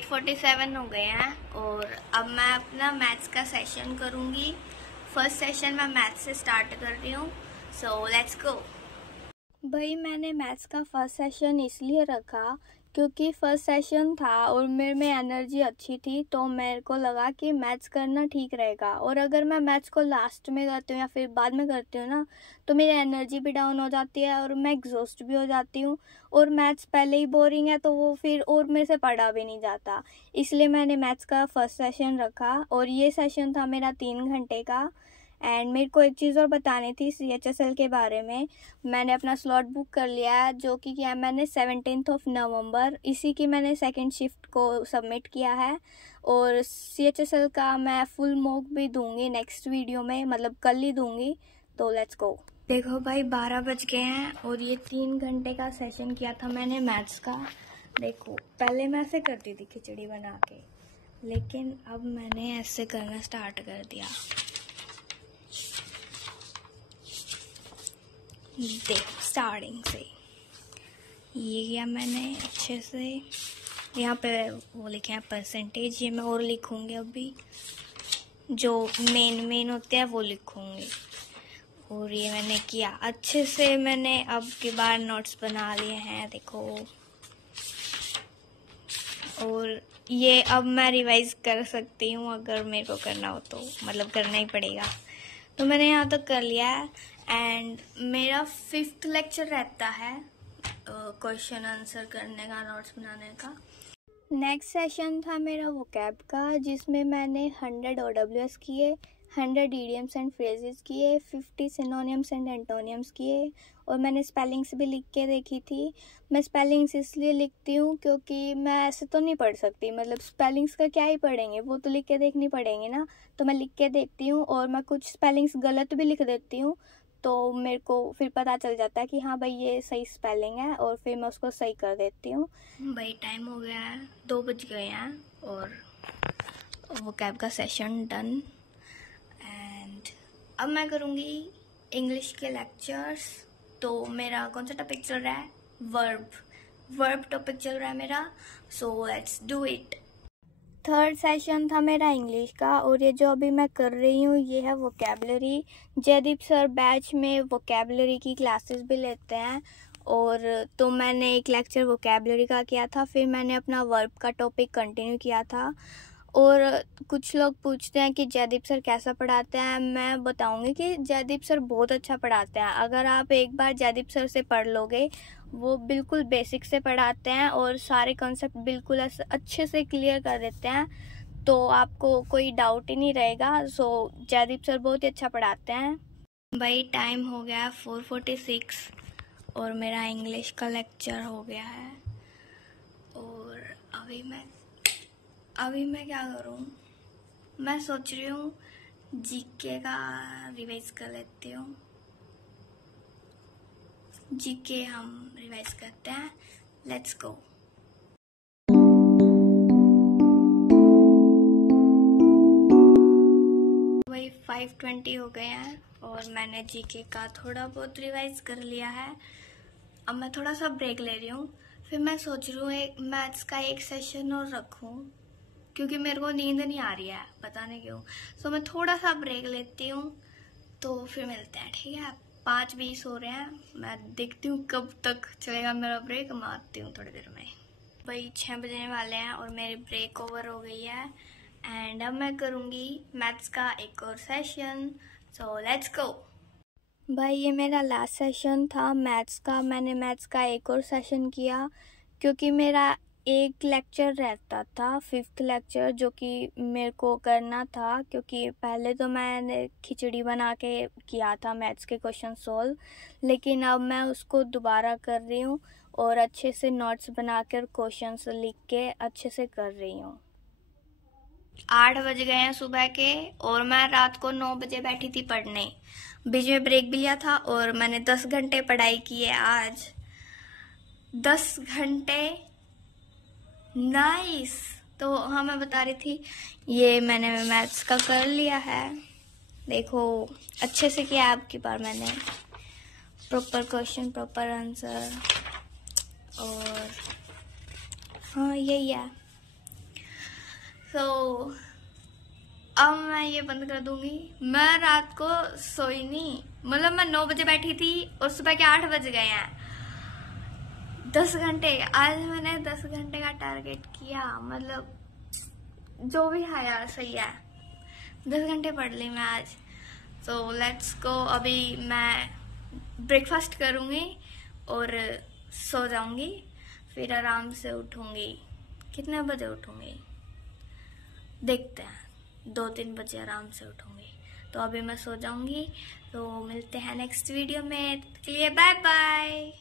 8:47 हो गए हैं और अब मैं अपना मैथ्स का सेशन करूँगी। फर्स्ट सेशन मैं मैथ्स से स्टार्ट कर रही हूँ, सो लेट्स गो। भाई मैंने मैथ्स का फर्स्ट सेशन इसलिए रखा क्योंकि फर्स्ट सेशन था और मेरे में एनर्जी अच्छी थी, तो मेरे को लगा कि मैथ्स करना ठीक रहेगा। और अगर मैं मैथ्स को लास्ट में करती हूँ या फिर बाद में करती हूँ ना, तो मेरी एनर्जी भी डाउन हो जाती है और मैं एग्जॉस्ट भी हो जाती हूँ। और मैथ्स पहले ही बोरिंग है तो वो फिर और मेरे से पढ़ा भी नहीं जाता, इसलिए मैंने मैथ्स का फर्स्ट सेशन रखा। और ये सेशन था मेरा 3 घंटे का। एंड मेरे को एक चीज़ और बतानी थी CHSL के बारे में। मैंने अपना स्लॉट बुक कर लिया है, जो कि किया मैंने 17 नवंबर। इसी की मैंने सेकंड शिफ्ट को सबमिट किया है और CHSL का मैं फुल मॉक भी दूंगी नेक्स्ट वीडियो में, मतलब कल ही दूंगी। तो लेट्स गो। देखो भाई 12 बज गए हैं और ये 3 घंटे का सेशन किया था मैंने मैथ्स का। देखो पहले मैं ऐसे करती थी खिचड़ी बना के, लेकिन अब मैंने ऐसे करना स्टार्ट कर दिया। देखो स्टार्टिंग से ये किया मैंने अच्छे से। यहाँ पे वो लिखे हैं परसेंटेज, ये मैं और लिखूँगी। अभी जो मेन होते हैं वो लिखूँगी। और ये मैंने किया अच्छे से। मैंने अब की बार नोट्स बना लिए हैं, देखो। और ये अब मैं रिवाइज कर सकती हूँ अगर मेरे को करना हो तो, मतलब करना ही पड़ेगा। तो मैंने यहाँ तक कर लिया है। एंड मेरा 5th लेक्चर रहता है क्वेश्चन आंसर करने का, नोट्स बनाने का। नेक्स्ट सेशन था मेरा वोकैब का, जिसमें मैंने 100 OWS किए, 100 idioms एंड फ्रेजेस किए, 50 सिनोनिम्स एंड एंटोनियम्स किए। और मैंने स्पेलिंग्स भी लिख के देखी थी। मैं स्पेलिंग्स इसलिए लिखती हूँ क्योंकि मैं ऐसे तो नहीं पढ़ सकती, मतलब स्पेलिंग्स का क्या ही पढ़ेंगे, वो तो लिख के देखनी पड़ेंगी ना। तो मैं लिख के देखती हूँ और मैं कुछ स्पेलिंग्स गलत भी लिख देती हूँ, तो मेरे को फिर पता चल जाता है कि हाँ भाई ये सही स्पेलिंग है, और फिर मैं उसको सही कर देती हूँ। भाई टाइम हो गया है, 2 बज गए हैं और वोकैब का सेशन डन। एंड अब मैं करूँगी इंग्लिश के लेक्चर्स। तो मेरा कौन सा टॉपिक चल रहा है? वर्ब टॉपिक चल रहा है मेरा, so let's do it. Third session था मेरा इंग्लिश का, और ये जो अभी मैं कर रही हूँ ये है वोकैबलरी। जयदीप सर बैच में वोकैबलरी की क्लासेस भी लेते हैं, और तो मैंने एक लेक्चर वोकैबलरी का किया था, फिर मैंने अपना वर्ब का टॉपिक कंटिन्यू किया था। और कुछ लोग पूछते हैं कि जयदीप सर कैसा पढ़ाते हैं। मैं बताऊंगी कि जयदीप सर बहुत अच्छा पढ़ाते हैं। अगर आप एक बार जयदीप सर से पढ़ लोगे, वो बिल्कुल बेसिक से पढ़ाते हैं और सारे कॉन्सेप्ट बिल्कुल अच्छे से क्लियर कर देते हैं, तो आपको कोई डाउट ही नहीं रहेगा। सो जयदीप सर बहुत ही अच्छा पढ़ाते हैं। भाई टाइम हो गया 4:46 और मेरा इंग्लिश का लेक्चर हो गया है। और अभी मैं क्या करूं? मैं सोच रही हूँ जीके का रिवाइज कर लेती हूँ। जीके हम रिवाइज करते हैं, लेट्स गो। वही 5:20 हो गए हैं और मैंने जीके का थोड़ा बहुत रिवाइज कर लिया है। अब मैं थोड़ा सा ब्रेक ले रही हूँ, फिर मैं सोच रही हूँ एक मैथ्स का एक सेशन और रखूँ, क्योंकि मेरे को नींद नहीं आ रही है, पता नहीं क्यों। सो मैं थोड़ा सा ब्रेक लेती हूँ, तो फिर मिलते हैं, ठीक है? 5:20 हो रहे हैं। मैं देखती हूँ कब तक चलेगा मेरा ब्रेक, मैं आती हूँ थोड़ी देर में। भाई 6 बजने वाले हैं और मेरी ब्रेक ओवर हो गई है। एंड अब मैं करूँगी मैथ्स का एक और सेशन, सो लेट्स गो। भाई ये मेरा लास्ट सेशन था मैथ्स का। मैंने मैथ्स का एक और सेशन किया क्योंकि मेरा एक लेक्चर रहता था, 5th लेक्चर, जो कि मेरे को करना था। क्योंकि पहले तो मैंने खिचड़ी बना के किया था मैथ्स के क्वेश्चन सोल्व, लेकिन अब मैं उसको दोबारा कर रही हूँ और अच्छे से नोट्स बना कर क्वेश्चंस लिख के अच्छे से कर रही हूँ। 8 बज गए हैं सुबह के और मैं रात को 9 बजे बैठी थी पढ़ने। बीच में ब्रेक भी लिया था और मैंने 10 घंटे पढ़ाई की है आज। 10 घंटे, नाइस। तो हाँ, मैं बता रही थी ये मैंने मैथ्स का कर लिया है। देखो अच्छे से किया आपकी बार मैंने, प्रॉपर क्वेश्चन प्रॉपर आंसर। और हाँ यही है, तो अब मैं ये बंद कर दूंगी। मैं रात को सोई नहीं, मतलब मैं 9 बजे बैठी थी और सुबह के 8 बज गए हैं। 10 घंटे, आज मैंने 10 घंटे का टारगेट किया, मतलब जो भी है यार सही है। 10 घंटे पढ़ ली मैं आज। तो लेट्स गो, अभी मैं ब्रेकफास्ट करूंगी और सो जाऊंगी, फिर आराम से उठूंगी। कितने बजे उठूंगी देखते हैं, 2-3 बजे आराम से उठूंगी। तो अभी मैं सो जाऊंगी। तो मिलते हैं नेक्स्ट वीडियो में, के लिए बाय बाय।